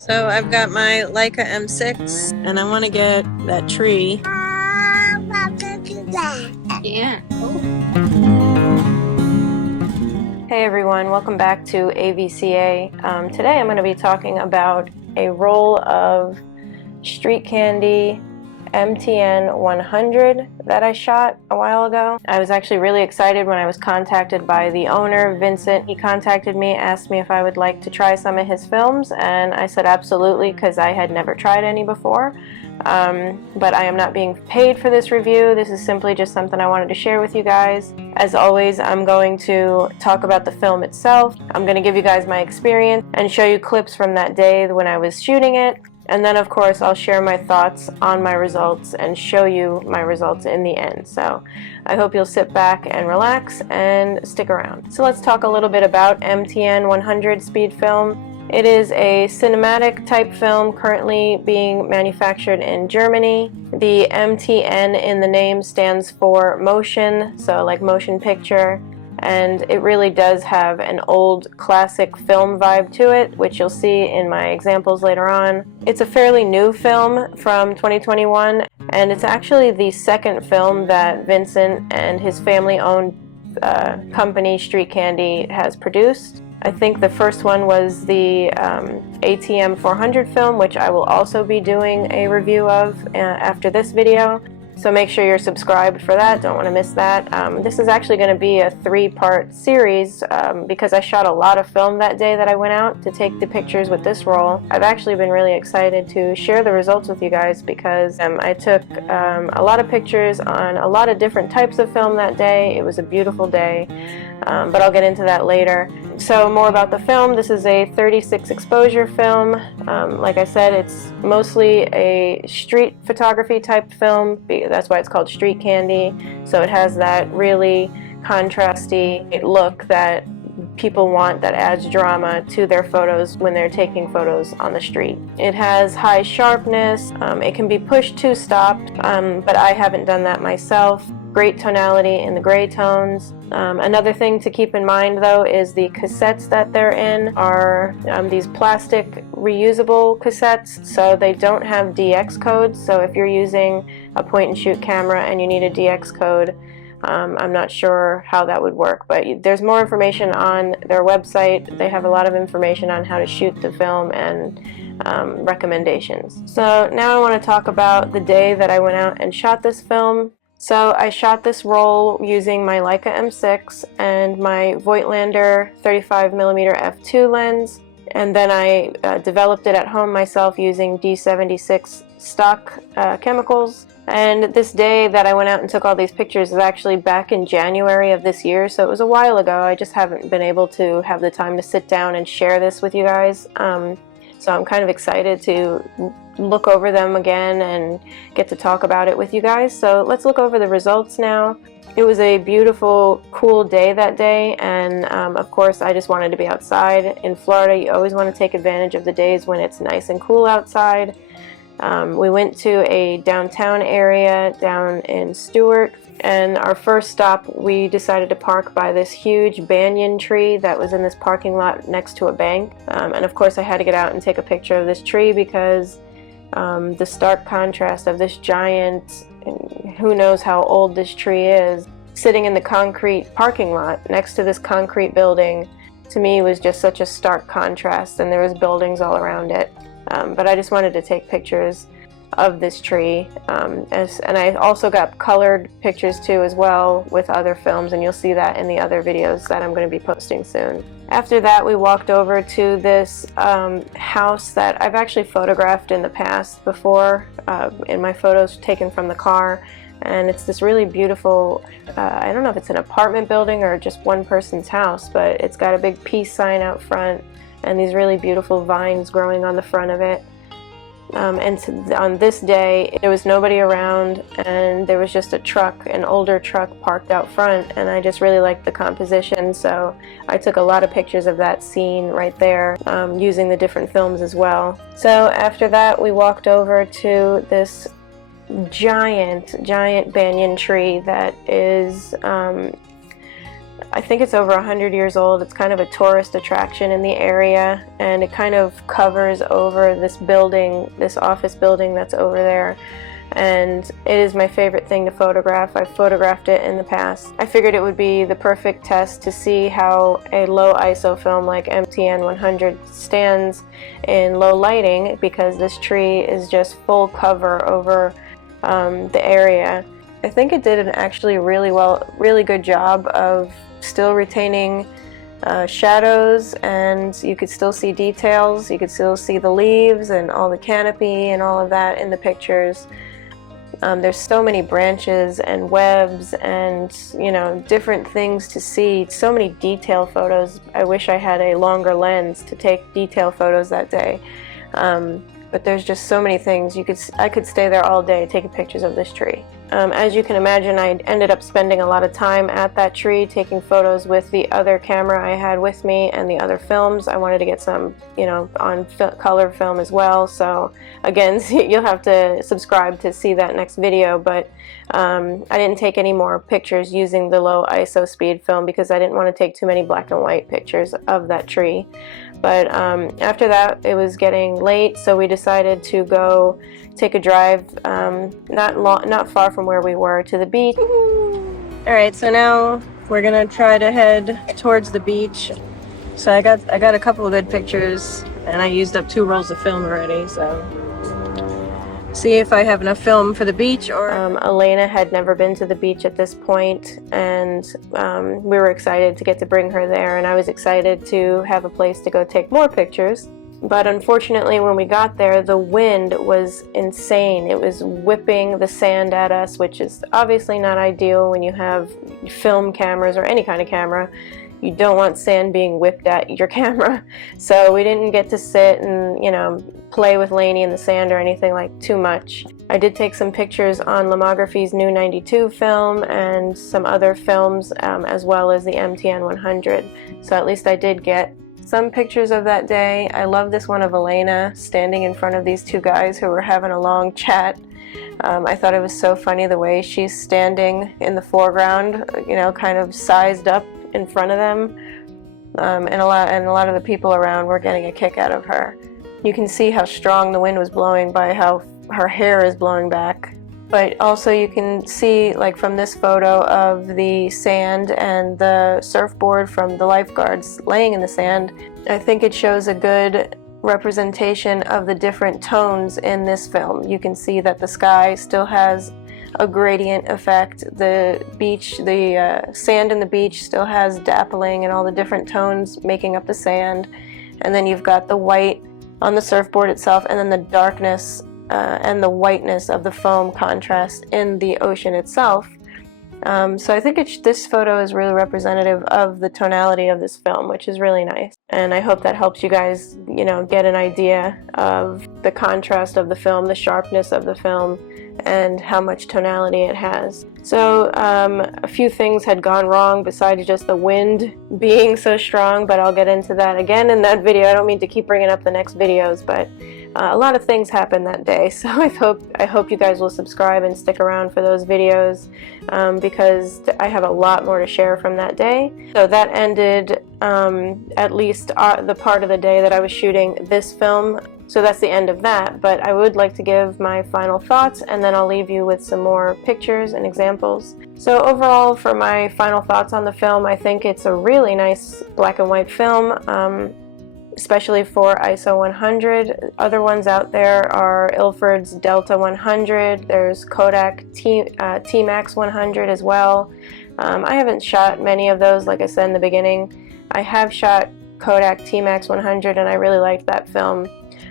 So I've got my Leica M6 and I want to get that tree. Yeah. Hey everyone, welcome back to AVCA. Today I'm going to be talking about a roll of Street Candy MTN100 that I shot a while ago. I was actually really excited when I was contacted by the owner, Vincent. He contacted me, asked me if I would like to try some of his films, and I said absolutely because I had never tried any before. But I am not being paid for this review. This is simply just something I wanted to share with you guys. As always, I'm going to talk about the film itself. I'm going to give you guys my experience and show you clips from that day when I was shooting it. And then of course I'll share my thoughts on my results and show you my results in the end. So I hope you'll sit back and relax and stick around. So let's talk a little bit about MTN100 speed film. It is a cinematic type film currently being manufactured in Germany. The MTN in the name stands for motion, so like motion picture. And it really does have an old classic film vibe to it, which you'll see in my examples later on. It's a fairly new film from 2021, and it's actually the second film that Vincent and his family-owned company Street Candy has produced. I think the first one was the ATM400 film, which I will also be doing a review of after this video. So make sure you're subscribed for that, don't want to miss that. This is actually going to be a 3-part series because I shot a lot of film that day that I went out to take the pictures with this roll. I've actually been really excited to share the results with you guys because I took a lot of pictures on a lot of different types of film that day. It was a beautiful day, but I'll get into that later. So more about the film. This is a 36 exposure film. Like I said, it's mostly a street photography type film. That's why it's called Street Candy. So it has that really contrasty look that people want, that adds drama to their photos when they're taking photos on the street. It has high sharpness. It can be pushed to stop, but I haven't done that myself. Great tonality in the gray tones. Another thing to keep in mind though is the cassettes that they're in are these plastic reusable cassettes, so they don't have DX codes. So if you're using a point and shoot camera and you need a DX code, I'm not sure how that would work, but there's more information on their website. They have a lot of information on how to shoot the film and recommendations. So now I want to talk about the day that I went out and shot this film. So I shot this roll using my Leica M6 and my Voigtlander 35mm f2 lens, and then I developed it at home myself using D76 stock chemicals. And this day that I went out and took all these pictures is actually back in January of this year, so it was a while ago. I just haven't been able to have the time to sit down and share this with you guys. So I'm kind of excited to look over them again and get to talk about it with you guys. So let's look over the results now. It was a beautiful, cool day that day, and of course I just wanted to be outside. In Florida, you always want to take advantage of the days when it's nice and cool outside. We went to a downtown area down in Stewart, and our first stop we decided to park by this huge banyan tree that was in this parking lot next to a bank. And of course I had to get out and take a picture of this tree because the stark contrast of this giant, who knows how old this tree is, sitting in the concrete parking lot next to this concrete building, to me was just such a stark contrast, and there was buildings all around it. But I just wanted to take pictures of this tree, and I also got colored pictures too as well with other films, and you'll see that in the other videos that I'm going to be posting soon. After that we walked over to this house that I've actually photographed in the past before in my photos taken from the car, and it's this really beautiful, I don't know if it's an apartment building or just one person's house, but it's got a big peace sign out front and these really beautiful vines growing on the front of it. On this day, there was nobody around, and there was just a truck, an older truck parked out front, and I just really liked the composition, so I took a lot of pictures of that scene right there, using the different films as well. So after that, we walked over to this giant banyan tree that is, I think it's over 100 years old. It's kind of a tourist attraction in the area, and it kind of covers over this building, this office building that's over there. And it is my favorite thing to photograph. I've photographed it in the past. I figured it would be the perfect test to see how a low ISO film like MTN100 stands in low lighting, because this tree is just full cover over the area. I think it did an actually really good job of still retaining shadows, and you could still see details. You could still see the leaves and all the canopy and all of that in the pictures. There's so many branches and webs and, you know, different things to see. So many detail photos. I wish I had a longer lens to take detail photos that day. But there's just so many things. I could stay there all day taking pictures of this tree. As you can imagine, I ended up spending a lot of time at that tree taking photos with the other camera I had with me and the other films. I wanted to get some, you know, on color film as well. So again, you'll have to subscribe to see that next video. But I didn't take any more pictures using the low ISO speed film because I didn't want to take too many black and white pictures of that tree. But after that, it was getting late, so we decided to go take a drive not far from where we were, to the beach. Alright, so now we're gonna try to head towards the beach. So I got a couple of good pictures, and I used up 2 rolls of film already, so see if I have enough film for the beach. Or Elena had never been to the beach at this point, and we were excited to get to bring her there, and I was excited to have a place to go take more pictures. But unfortunately, when we got there, the wind was insane. It was whipping the sand at us, which is obviously not ideal when you have film cameras or any kind of camera. You don't want sand being whipped at your camera. So we didn't get to sit and, you know, play with Lainey in the sand or anything like too much. I did take some pictures on Lomography's new 92 film and some other films, as well as the MTN100. So at least I did get some pictures of that day. I love this one of Elena standing in front of these 2 guys who were having a long chat. I thought it was so funny the way she's standing in the foreground, you know, kind of sized up in front of them, and a lot of the people around were getting a kick out of her. You can see how strong the wind was blowing by how her hair is blowing back. But also you can see, like from this photo, of the sand and the surfboard from the lifeguards laying in the sand. I think it shows a good representation of the different tones in this film. You can see that the sky still has a gradient effect. The beach, the sand in the beach still has dappling and all the different tones making up the sand. And then you've got the white on the surfboard itself, and then the darkness and the whiteness of the foam contrast in the ocean itself. So I think this photo is really representative of the tonality of this film, which is really nice. And I hope that helps you guys, you know, get an idea of the contrast of the film, the sharpness of the film, and how much tonality it has. So a few things had gone wrong besides just the wind being so strong, but I'll get into that again in that video. I don't mean to keep bringing up the next videos, but a lot of things happened that day, so I hope you guys will subscribe and stick around for those videos, because I have a lot more to share from that day. So that ended at least the part of the day that I was shooting this film. So that's the end of that, but I would like to give my final thoughts, and then I'll leave you with some more pictures and examples. So overall, for my final thoughts on the film, I think it's a really nice black and white film, especially for ISO 100. Other ones out there are Ilford's Delta 100, there's Kodak T-Max 100 as well. I haven't shot many of those, like I said in the beginning. I have shot Kodak T-Max 100, and I really liked that film.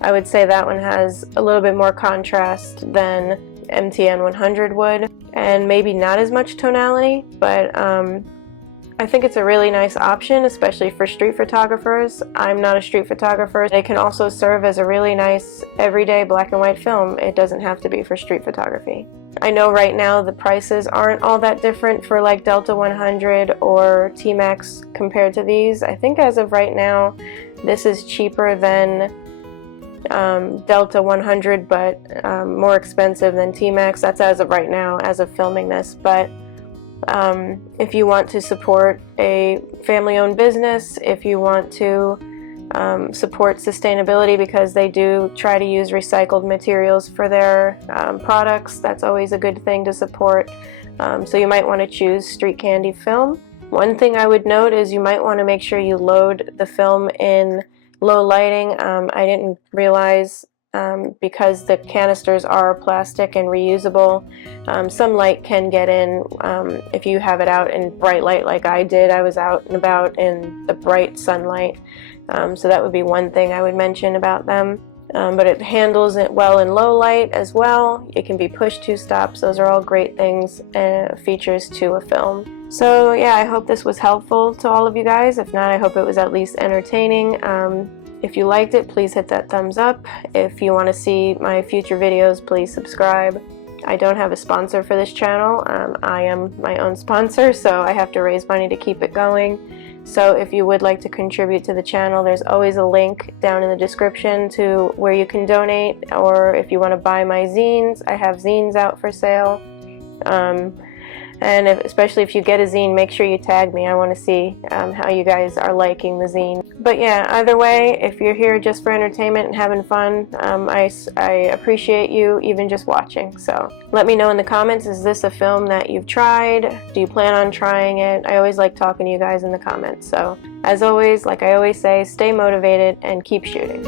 I would say that one has a little bit more contrast than MTN100 would, and maybe not as much tonality, but I think it's a really nice option, especially for street photographers. I'm not a street photographer. It can also serve as a really nice everyday black and white film. It doesn't have to be for street photography. I know right now the prices aren't all that different for like Delta 100 or T-Max compared to these. I think as of right now, this is cheaper than Delta 100, but more expensive than T-Max. That's as of right now, as of filming this. But If you want to support a family-owned business, if you want to support sustainability, because they do try to use recycled materials for their products, that's always a good thing to support. So you might want to choose Street Candy Film. One thing I would note is you might want to make sure you load the film in low lighting. I didn't realize, because the canisters are plastic and reusable, some light can get in if you have it out in bright light like I did. I was out and about in the bright sunlight, so that would be one thing I would mention about them. But it handles it well in low light as well. It can be push to stops. Those are all great things, features to a film. So yeah, I hope this was helpful to all of you guys. If not, I hope it was at least entertaining. If you liked it, please hit that thumbs up. If you want to see my future videos, please subscribe. I don't have a sponsor for this channel. I am my own sponsor, so I have to raise money to keep it going. So if you would like to contribute to the channel, there's always a link down in the description to where you can donate, or if you want to buy my zines, I have zines out for sale. And especially if you get a zine, make sure you tag me. I want to see how you guys are liking the zine. But yeah, either way, if you're here just for entertainment and having fun, I appreciate you even just watching. So let me know in the comments, is this a film that you've tried? Do you plan on trying it? I always like talking to you guys in the comments. So as always, like I always say, stay motivated and keep shooting.